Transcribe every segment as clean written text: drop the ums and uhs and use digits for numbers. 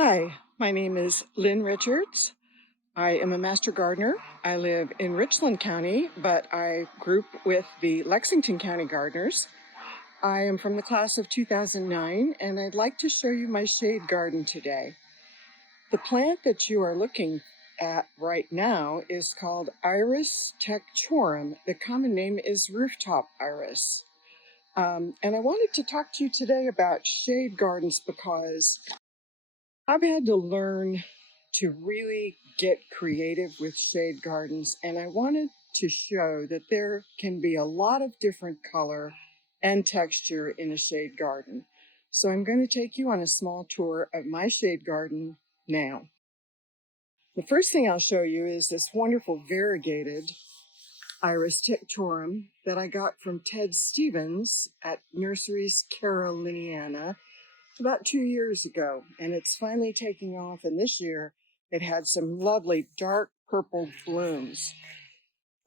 Hi, my name is Lynn Richards. I am a master gardener. I live in Richland County, but I group with the Lexington County gardeners. I am from the class of 2009, and I'd like to show you my shade garden today. The plant that you are looking at right now is called Iris tectorum. The common name is rooftop iris. And I wanted to talk to you today about shade gardens because I've had to learn to really get creative with shade gardens, and I wanted to show that there can be a lot of different color and texture in a shade garden. So I'm going to take you on a small tour of my shade garden now. The first thing I'll show you is this wonderful variegated Iris tectorum that I got from Ted Stevens at Nurseries Caroliniana about 2 years ago, and it's finally taking off, and this year it had some lovely dark purple blooms.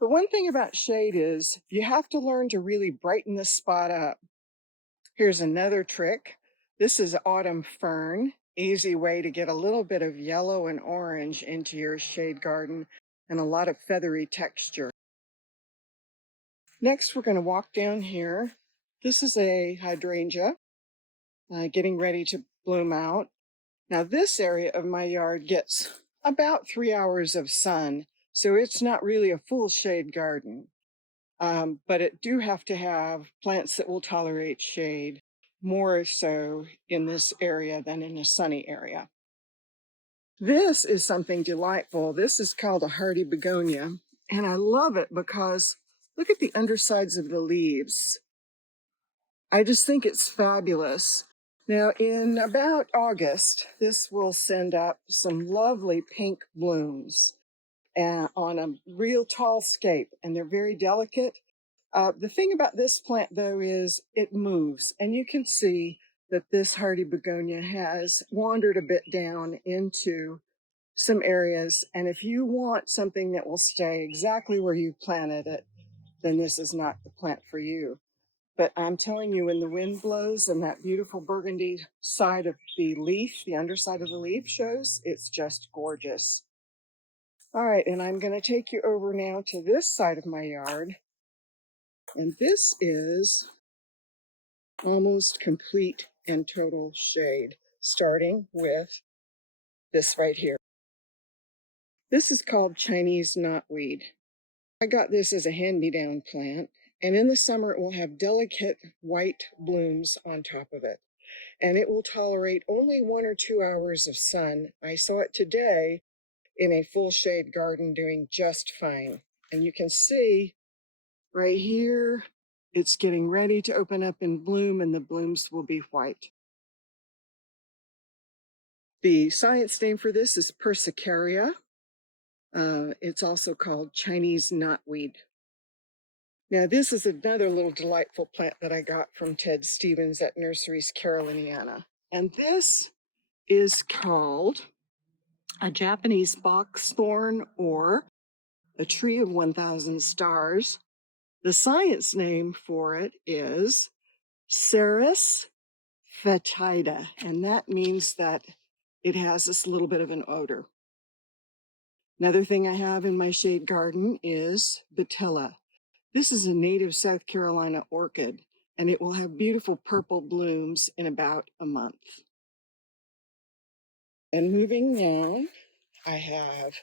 The one thing about shade is you have to learn to really brighten the spot up. Here's another trick. This is autumn fern, easy way to get a little bit of yellow and orange into your shade garden and a lot of feathery texture. Next, we're going to walk down here. This is a hydrangea getting ready to bloom out. Now this area of my yard gets about 3 hours of sun, so it's not really a full shade garden. But it do have to have plants that will tolerate shade, more so in this area than in a sunny area. This is something delightful. This is called a hardy begonia, and I love it because look at the undersides of the leaves. I just think it's fabulous. Now, in about August, this will send up some lovely pink blooms on a real tall scape, and they're very delicate. The thing about this plant, though, is it moves, and you can see that this hardy begonia has wandered a bit down into some areas, and if you want something that will stay exactly where you planted it, then this is not the plant for you. But I'm telling you, when the wind blows and that beautiful burgundy side of the leaf, the underside of the leaf shows, it's just gorgeous. All right, and I'm going to take you over now to this side of my yard. And this is almost complete and total shade, starting with this right here. This is called Chinese knotweed. I got this as a hand-me-down plant. And in the summer, it will have delicate white blooms on top of it. And it will tolerate only 1 or 2 hours of sun. I saw it today in a full shade garden doing just fine. And you can see right here, it's getting ready to open up and bloom, and the blooms will be white. The science name for this is Persicaria. It's also called Chinese knotweed. Now, this is another little delightful plant that I got from Ted Stevens at Nurseries Caroliniana. And this is called a Japanese boxthorn, or a tree of 1,000 stars. The science name for it is Ceres fetida, and that means that it has this little bit of an odor. Another thing I have in my shade garden is Betilla. This is a native South Carolina orchid, and it will have beautiful purple blooms in about a month. And moving now, I have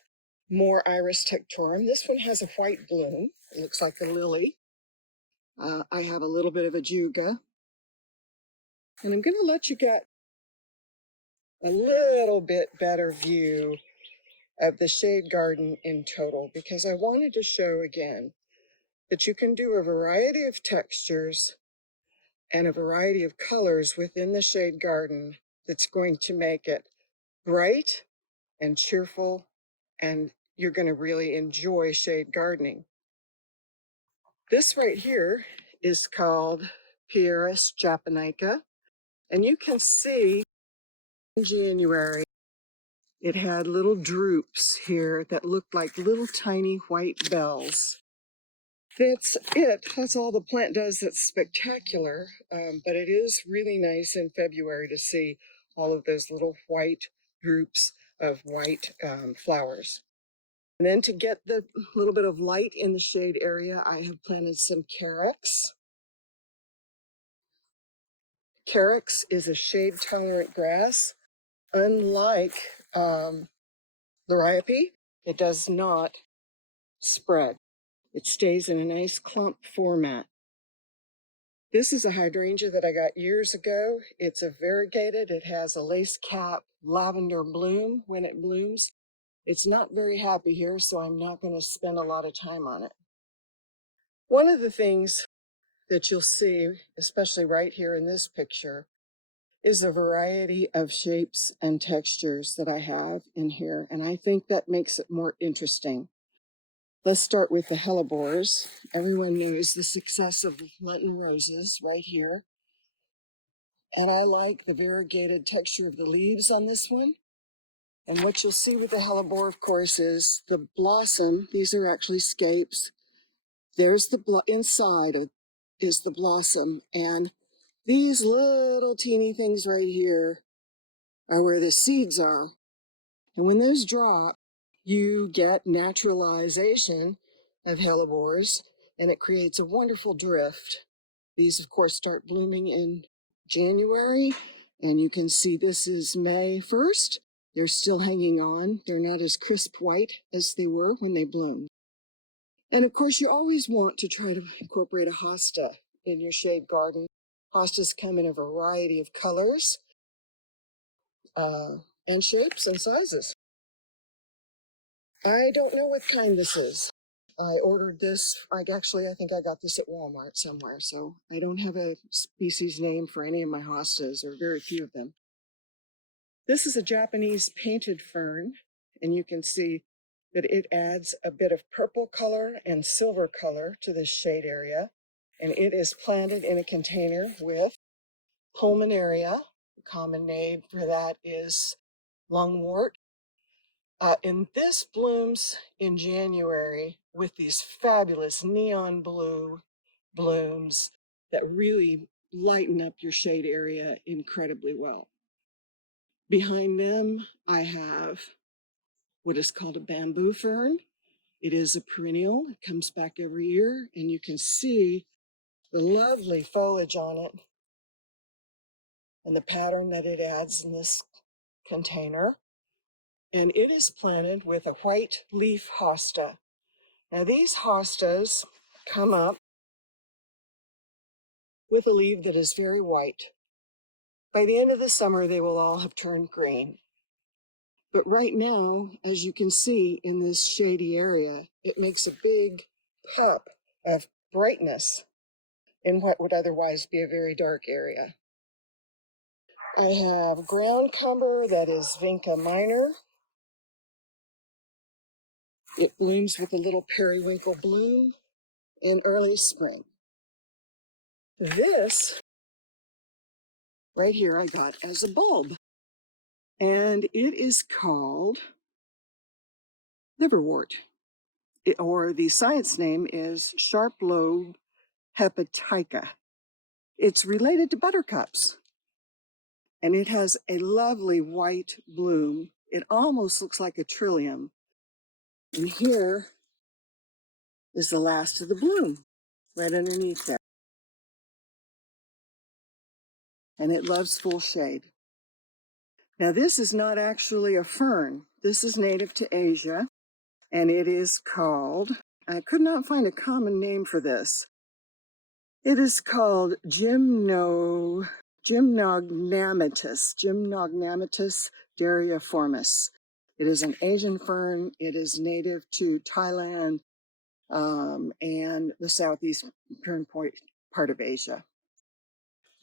more Iris tectorum. This one has a white bloom. It looks like a lily. I have a little bit of a juga. And I'm going to let you get a little bit better view of the shade garden in total, because I wanted to show again that you can do a variety of textures and a variety of colors within the shade garden that's going to make it bright and cheerful, and you're going to really enjoy shade gardening. This right here is called Pieris japonica, and you can see in January it had little droops here that looked like little tiny white bells. That's it. That's all the plant does that's spectacular, but it is really nice in February to see all of those little white groups of white flowers. And then to get the little bit of light in the shade area, I have planted some Carricks. Carricks is a shade-tolerant grass. Unlike Liriope, it does not spread. It stays in a nice clump format. This is a hydrangea that I got years ago. It's a variegated. It has a lace cap lavender bloom when it blooms. It's not very happy here, so I'm not going to spend a lot of time on it. One of the things that you'll see, especially right here in this picture, is a variety of shapes and textures that I have in here, and I think that makes it more interesting. Let's start with the Hellebores. Everyone knows the success of Lenten roses right here. And I like the variegated texture of the leaves on this one. And what you'll see with the Hellebore, of course, is the blossom. These are actually scapes. There's the inside is the blossom. And these little teeny things right here are where the seeds are. And when those drop, you get naturalization of Hellebores, and it creates a wonderful drift. These, of course, start blooming in January, and you can see this is May 1st. They're still hanging on. They're not as crisp white as they were when they bloomed. And of course, you always want to try to incorporate a hosta in your shade garden. Hostas come in a variety of colors and shapes and sizes. I don't know what kind this is. I ordered this, I think I got this at Walmart somewhere, so I don't have a species name for any of my hostas, or very few of them. This is a Japanese painted fern, and you can see that it adds a bit of purple color and silver color to this shade area, and it is planted in a container with pulmonaria. The common name for that is Longwort. And this blooms in January with these fabulous neon blue blooms that really lighten up your shade area incredibly well. Behind them, I have what is called a bamboo fern. It is a perennial. It comes back every year, and you can see the lovely foliage on it and the pattern that it adds in this container. And it is planted with a white leaf hosta. Now these hostas come up with a leaf that is very white. By the end of the summer, they will all have turned green. But right now, as you can see in this shady area, it makes a big pop of brightness in what would otherwise be a very dark area. I have ground cumber that is Vinca minor. It blooms with a little periwinkle bloom in early spring. This right here I got as a bulb, and it is called Neverwort, or the science name is sharp-lobed hepatica. It's related to buttercups, and it has a lovely white bloom. It almost looks like a trillium. And here is the last of the bloom, right underneath there. And it loves full shade. Now this is not actually a fern. This is native to Asia, and it is called, I could not find a common name for this. It is called Gymnognamatous Dariya formas. It is an Asian fern. It is native to Thailand and the southeastern part of Asia.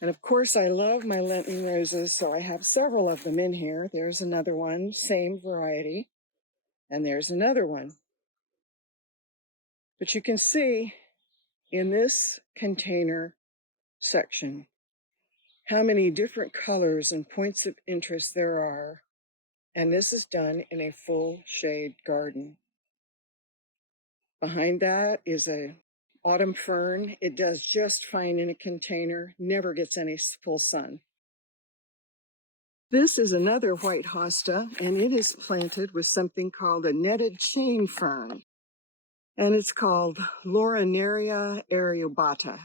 And of course, I love my Lenten roses, so I have several of them in here. There's another one, same variety, and there's another one. But you can see in this container section how many different colors and points of interest there are. And this is done in a full shade garden. Behind that is a autumn fern. It does just fine in a container, never gets any full sun. This is another white hosta, and it is planted with something called a netted chain fern. And it's called Laurinaria areobata,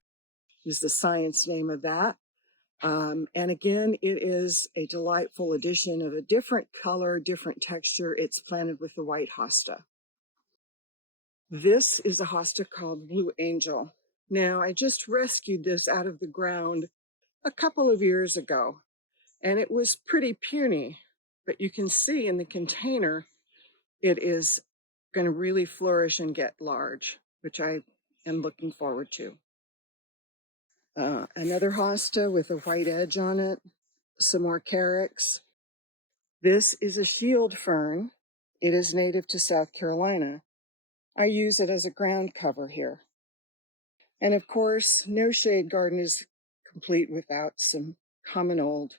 is the science name of that. And again, it is a delightful addition of a different color, different texture. It's planted with the white hosta. This is a hosta called Blue Angel. Now, I just rescued this out of the ground a couple of years ago, and it was pretty puny, but you can see in the container, it is going to really flourish and get large, which I am looking forward to. Another hosta with a white edge on it, some more Carricks. This is a shield fern. It is native to South Carolina. I use it as a ground cover here. And of course, no shade garden is complete without some common old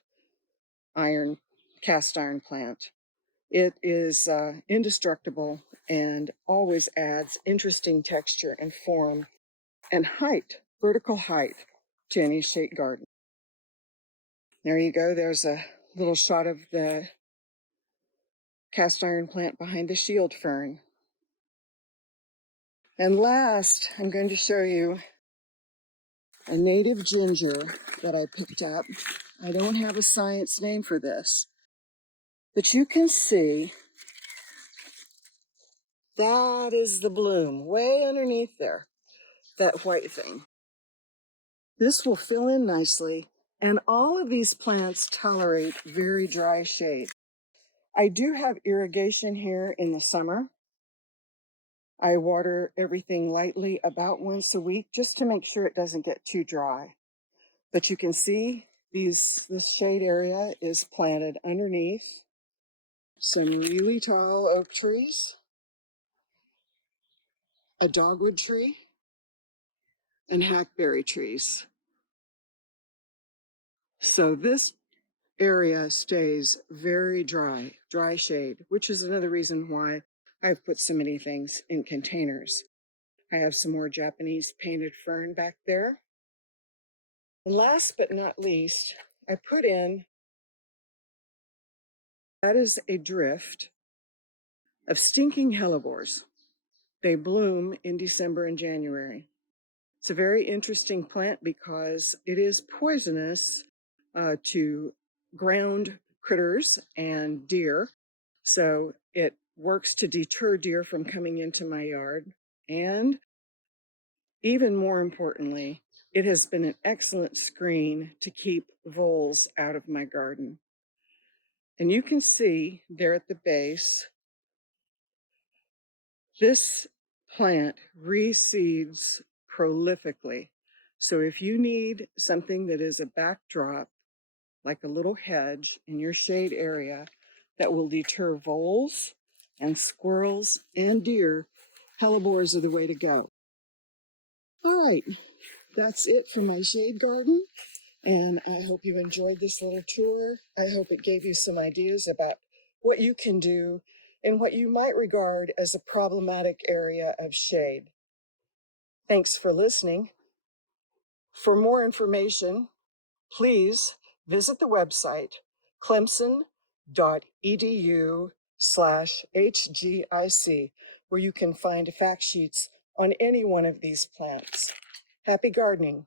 cast iron plant. It is indestructible and always adds interesting texture and form and height, vertical height, to any shade garden. There you go. There's a little shot of the cast iron plant behind the shield fern. And last, I'm going to show you a native ginger that I picked up. I don't have a science name for this, but you can see that is the bloom way underneath there, that white thing. This will fill in nicely, and all of these plants tolerate very dry shade. I do have irrigation here in the summer. I water everything lightly about once a week just to make sure it doesn't get too dry. But you can see this shade area is planted underneath some really tall oak trees, a dogwood tree, and hackberry trees. So this area stays very dry shade, which is another reason why I've put so many things in containers. I have some more Japanese painted fern back there. And last but not least, I put in, that is a drift of stinking hellebores. They bloom in December and January. It's a very interesting plant because it is poisonous to ground critters and deer. So it works to deter deer from coming into my yard. And even more importantly, it has been an excellent screen to keep voles out of my garden. And you can see there at the base, this plant reseeds prolifically. So if you need something that is a backdrop, like a little hedge in your shade area that will deter voles and squirrels and deer, hellebores are the way to go. All right, that's it for my shade garden. And I hope you enjoyed this little tour. I hope it gave you some ideas about what you can do in what you might regard as a problematic area of shade. Thanks for listening. For more information, please visit the website clemson.edu/HGIC, where you can find fact sheets on any one of these plants. Happy gardening.